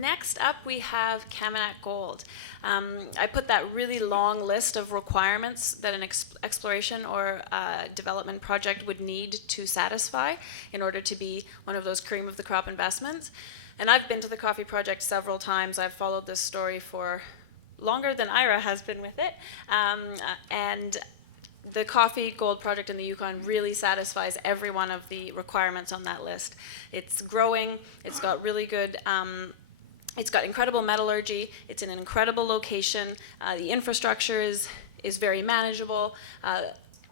next up we have Kaminak Gold. I put that really long list of requirements that an exploration or development project would need to satisfy in order to be one of those cream of the crop investments. And I've been to the coffee project several times. I've followed this story for longer than Eira has been with it. And the coffee gold project in the Yukon really satisfies every one of the requirements on that list. It's growing, it's got really good, it's got incredible metallurgy, it's in an incredible location, the infrastructure is very manageable,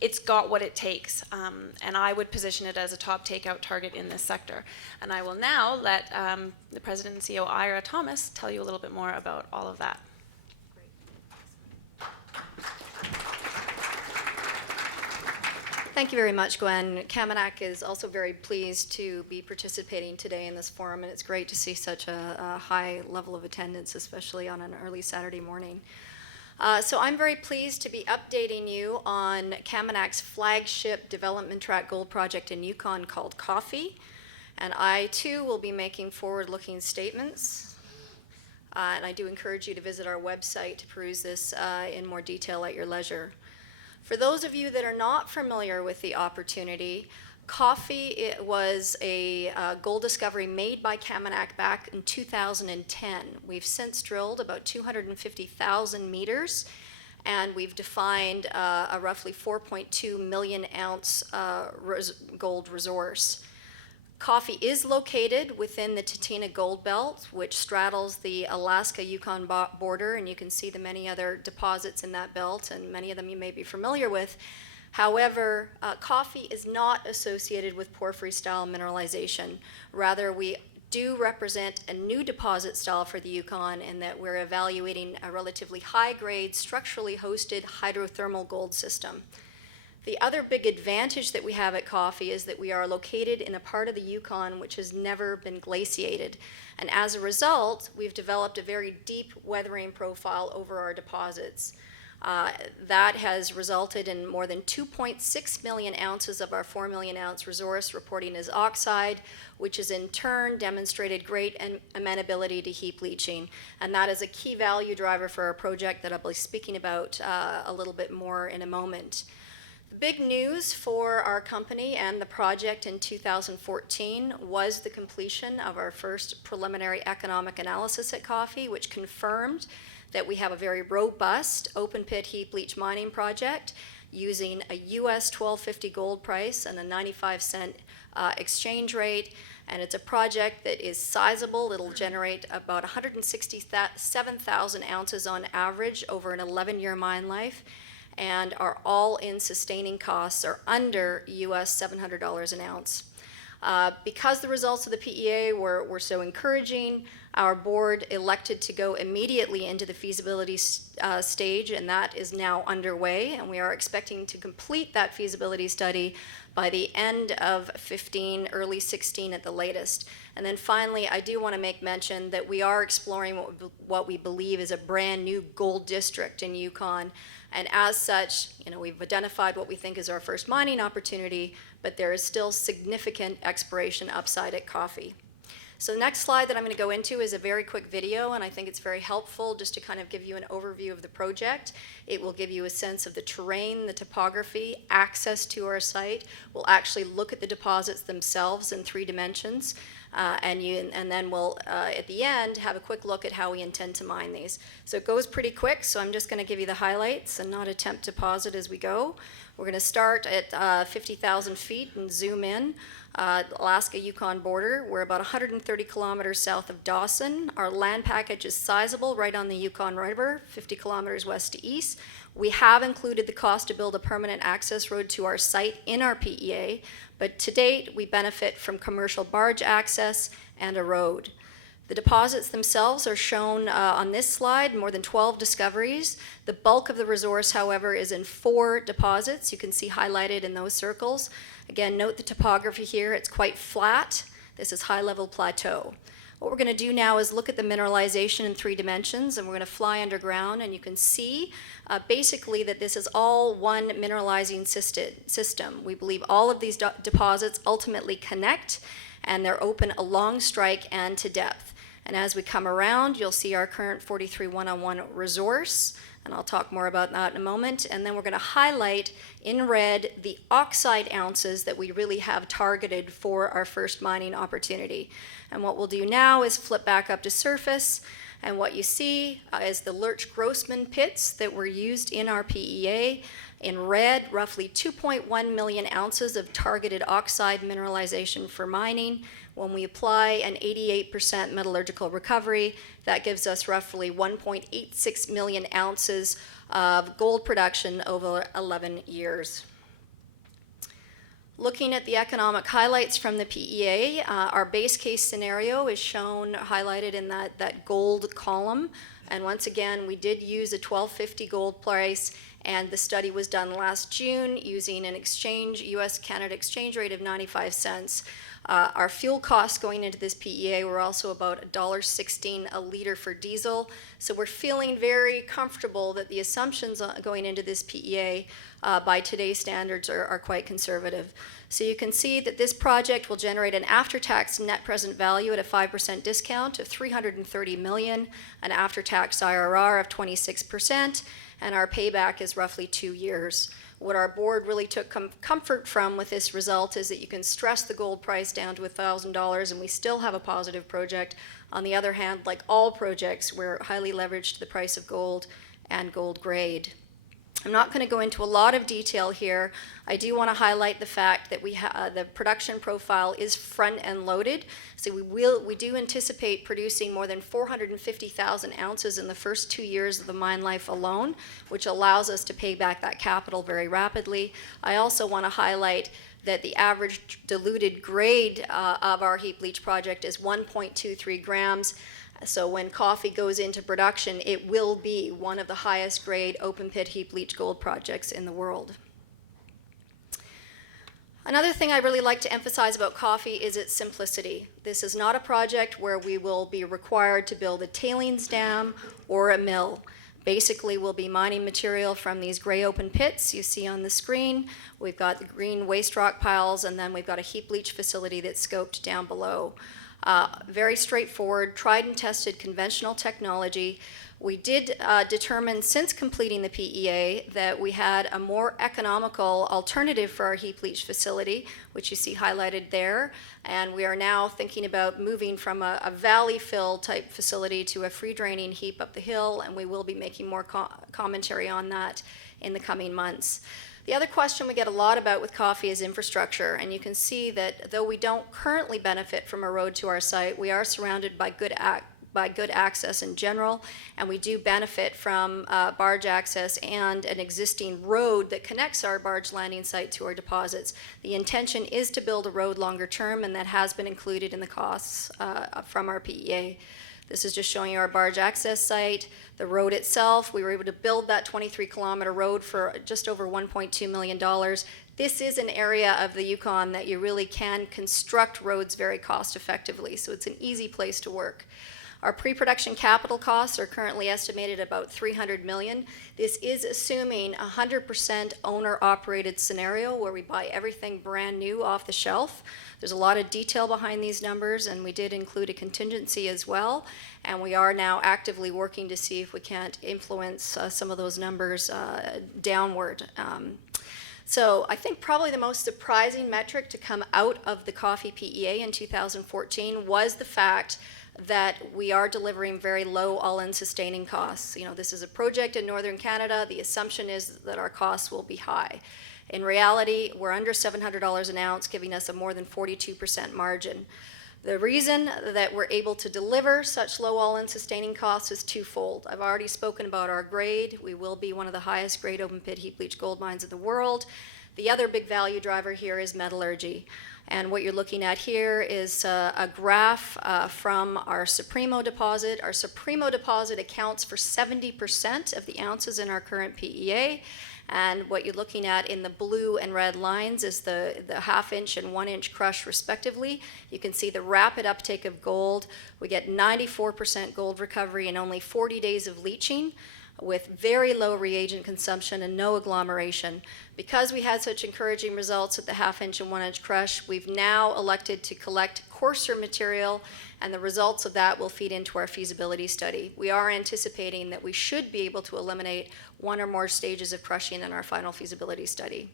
it's got what it takes, and I would position it as a top takeout target in this sector. And I will now let the President and CEO Eira Thomas tell you a little bit more about all of that. Thank you very much, Gwen. Kaminak is also very pleased to be participating today in this forum, and it's great to see such a high level of attendance, especially on an early Saturday morning. So I'm very pleased to be updating you on Kaminak's flagship development track gold project in Yukon called Coffee, and I too will be making forward-looking statements. And I do encourage you to visit our website to peruse this in more detail at your leisure. For those of you that are not familiar with the opportunity, Coffee was a gold discovery made by Kaminak back in 2010. We've since drilled about 250,000 meters, and we've defined a roughly 4.2 million ounce gold resource. Coffee is located within the Titina Gold Belt, which straddles the Alaska-Yukon border, and you can see the many other deposits in that belt, and many of them you may be familiar with. However, Coffee is not associated with porphyry-style mineralization. Rather, we do represent a new deposit style for the Yukon in that we're evaluating a relatively high-grade, structurally hosted hydrothermal gold system. The other big advantage that we have at Coffee is that we are located in a part of the Yukon which has never been glaciated. And as a result, we've developed a very deep weathering profile over our deposits. That has resulted in more than 2.6 million ounces of our 4 million ounce resource reporting as oxide, which has in turn demonstrated great amenability to heap leaching. And that is a key value driver for our project that I'll be speaking about a little bit more in a moment. Big news for our company and the project in 2014 was the completion of our first preliminary economic analysis at Coffee, which confirmed that we have a very robust open pit heap leach mining project using a US $12.50 gold price and a 95-cent exchange rate. And it's a project that is sizable. It'll generate about 167,000 ounces on average over an 11-year mine life. And our all-in sustaining costs are under US $700 an ounce. Because the results of the PEA were so encouraging, our board elected to go immediately into the feasibility stage, and that is now underway, and we are expecting to complete that feasibility study by the end of 15, early 16 at the latest. And then finally, I do want to make mention that we are exploring what we believe is a brand new gold district in Yukon. And as such, we've identified what we think is our first mining opportunity, but there is still significant exploration upside at Coffee. So the next slide that I'm going to go into is a very quick video, and I think it's very helpful just to kind of give you an overview of the project. It will give you a sense of the terrain, the topography, access to our site. We'll actually look at the deposits themselves in 3 dimensions, and then we'll, at the end, have a quick look at how we intend to mine these. So it goes pretty quick, so I'm just going to give you the highlights and not attempt to pause it as we go. We're going to start at 50,000 feet and zoom in. Alaska-Yukon border. We're about 130 kilometers south of Dawson. Our land package is sizable, right on the Yukon River, 50 kilometers west to east. We have included the cost to build a permanent access road to our site in our PEA, but to date, we benefit from commercial barge access and a road. The deposits themselves are shown on this slide, more than 12 discoveries. The bulk of the resource, however, is in 4 deposits. You can see highlighted in those circles. Again, note the topography here. It's quite flat. This is high-level plateau. What we're going to do now is look at the mineralization in 3 dimensions, and we're going to fly underground, and you can see basically that this is all one mineralizing system. We believe all of these deposits ultimately connect, and they're open along strike and to depth. And as we come around, you'll see our current 43101 resource, and I'll talk more about that in a moment. And then we're going to highlight in red the oxide ounces that we really have targeted for our first mining opportunity. And what we'll do now is flip back up to surface, and what you see is the Lurch-Grossman pits that were used in our PEA. In red, roughly 2.1 million ounces of targeted oxide mineralization for mining. When we apply an 88% metallurgical recovery, that gives us roughly 1.86 million ounces of gold production over 11 years. Looking at the economic highlights from the PEA, our base case scenario is shown highlighted in that gold column. And once again, we did use a $1,250 gold price, and the study was done last June using an US-Canada exchange rate of 95 cents. Our fuel costs going into this PEA were also about $1.16 a liter for diesel. So we're feeling very comfortable that the assumptions going into this PEA by today's standards are quite conservative. So you can see that this project will generate an after-tax net present value at a 5% discount of $330 million, an after-tax IRR of 26%, and our payback is roughly 2 years. What our board really took comfort from with this result is that you can stress the gold price down to $1,000 and we still have a positive project. On the other hand, like all projects, we're highly leveraged to the price of gold and gold grade. I'm not going to go into a lot of detail here. I do want to highlight the fact that the production profile is front-end loaded. So we do anticipate producing more than 450,000 ounces in the first 2 years of the mine life alone, which allows us to pay back that capital very rapidly. I also want to highlight that the average diluted grade of our heap leach project is 1.23 grams. So when Coffee goes into production, it will be one of the highest grade open pit heap leach gold projects in the world. Another thing I really like to emphasize about Coffee is its simplicity. This is not a project where we will be required to build a tailings dam or a mill. Basically, we'll be mining material from these gray open pits you see on the screen. We've got the green waste rock piles, and then we've got a heap leach facility that's scoped down below. Very straightforward, tried and tested conventional technology. We did determine since completing the PEA that we had a more economical alternative for our heap leach facility, which you see highlighted there. And we are now thinking about moving from a valley fill type facility to a free draining heap up the hill, and we will be making more commentary on that in the coming months. The other question we get a lot about with Coffee is infrastructure, and you can see that though we don't currently benefit from a road to our site, we are surrounded by good access in general, and we do benefit from barge access and an existing road that connects our barge landing site to our deposits. The intention is to build a road longer term, and that has been included in the costs from our PEA. This is just showing you our barge access site. The road itself, we were able to build that 23-kilometer road for just over $1.2 million. This is an area of the Yukon that you really can construct roads very cost effectively, so it's an easy place to work. Our pre-production capital costs are currently estimated at about $300 million. This is assuming a 100% owner-operated scenario where we buy everything brand new off the shelf. There's a lot of detail behind these numbers, and we did include a contingency as well. And we are now actively working to see if we can't influence some of those numbers downward. So I think probably the most surprising metric to come out of the Coffee PEA in 2014 was the fact that we are delivering very low all-in sustaining costs. You know, this is a project in northern Canada. The assumption is that our costs will be high. In reality, we're under $700 an ounce, giving us a more than 42% margin. The reason that we're able to deliver such low all-in sustaining costs is twofold. I've already spoken about our grade. We will be one of the highest grade open pit heap leach gold mines in the world. The other big value driver here is metallurgy. And what you're looking at here is a graph from our Supremo deposit. Our Supremo deposit accounts for 70% of the ounces in our current PEA. And what you're looking at in the blue and red lines is the half-inch and 1-inch crush respectively. You can see the rapid uptake of gold. We get 94% gold recovery in only 40 days of leaching, with very low reagent consumption and no agglomeration. Because we had such encouraging results at the half-inch and 1-inch crush, we've now elected to collect coarser material and the results of that will feed into our feasibility study. We are anticipating that we should be able to eliminate one or more stages of crushing in our final feasibility study.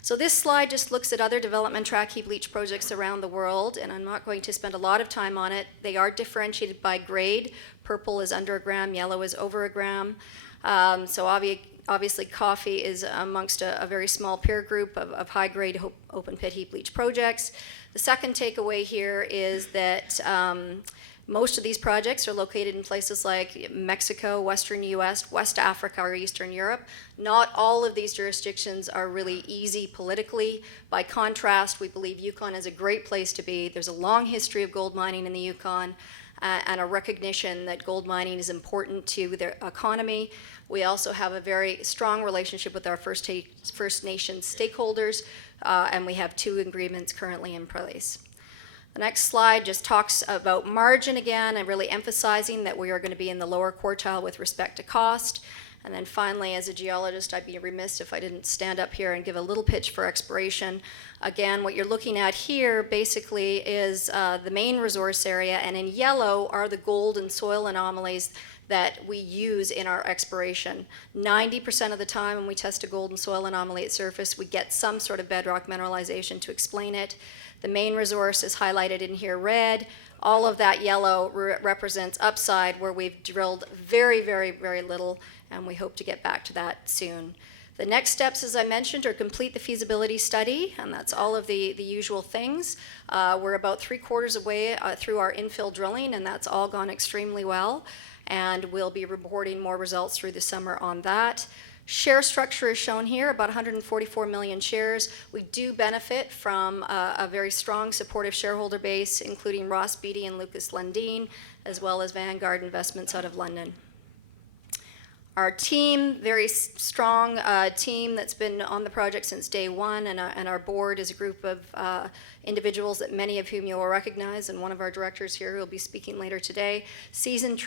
So this slide just looks at other development track heap leach projects around the world, and I'm not going to spend a lot of time on it. They are differentiated by grade. Purple is under a gram, yellow is over a gram. So obviously coffee is amongst a very small peer group of high-grade open pit heap leach projects. The second takeaway here is that most of these projects are located in places like Mexico, Western US, West Africa, or Eastern Europe. Not all of these jurisdictions are really easy politically. By contrast, we believe Yukon is a great place to be. There's a long history of gold mining in the Yukon and a recognition that gold mining is important to their economy. We also have a very strong relationship with our First Nations stakeholders, and we have 2 agreements currently in place. The next slide just talks about margin again, and really emphasizing that we are going to be in the lower quartile with respect to cost. And then finally, as a geologist, I'd be remiss if I didn't stand up here and give a little pitch for exploration. Again, what you're looking at here basically is the main resource area, and in yellow are the gold and soil anomalies that we use in our exploration. 90% of the time when we test a gold and soil anomaly at surface, we get some sort of bedrock mineralization to explain it. The main resource is highlighted in here red. All of that yellow represents upside, where we've drilled very, very, very little, and we hope to get back to that soon. The next steps, as I mentioned, are complete the feasibility study, and that's all of the usual things. We're about 3/4 away through our infill drilling, and that's all gone extremely well, and we'll be reporting more results through the summer on that. Share structure is shown here, about 144 million shares. We do benefit from a very strong supportive shareholder base, including Ross Beatty and Lucas Lundin, as well as Vanguard Investments out of London. Our team, very strong team that's been on the project since day one, and our board is a group of individuals that many of whom you will recognize, and one of our directors here who will be speaking later today. Seasoned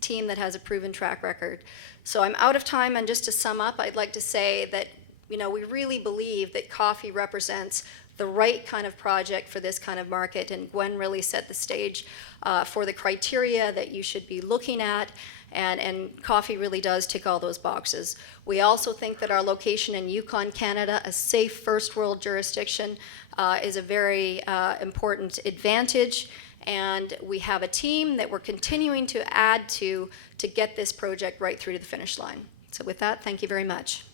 team that has a proven track record. So I'm out of time, and just to sum up, I'd like to say that we really believe that coffee represents the right kind of project for this kind of market, and Gwen really set the stage for the criteria that you should be looking at, and coffee really does tick all those boxes. We also think that our location in Yukon, Canada, a safe first world jurisdiction, is a very important advantage, and we have a team that we're continuing to add to get this project right through to the finish line. So with that, thank you very much.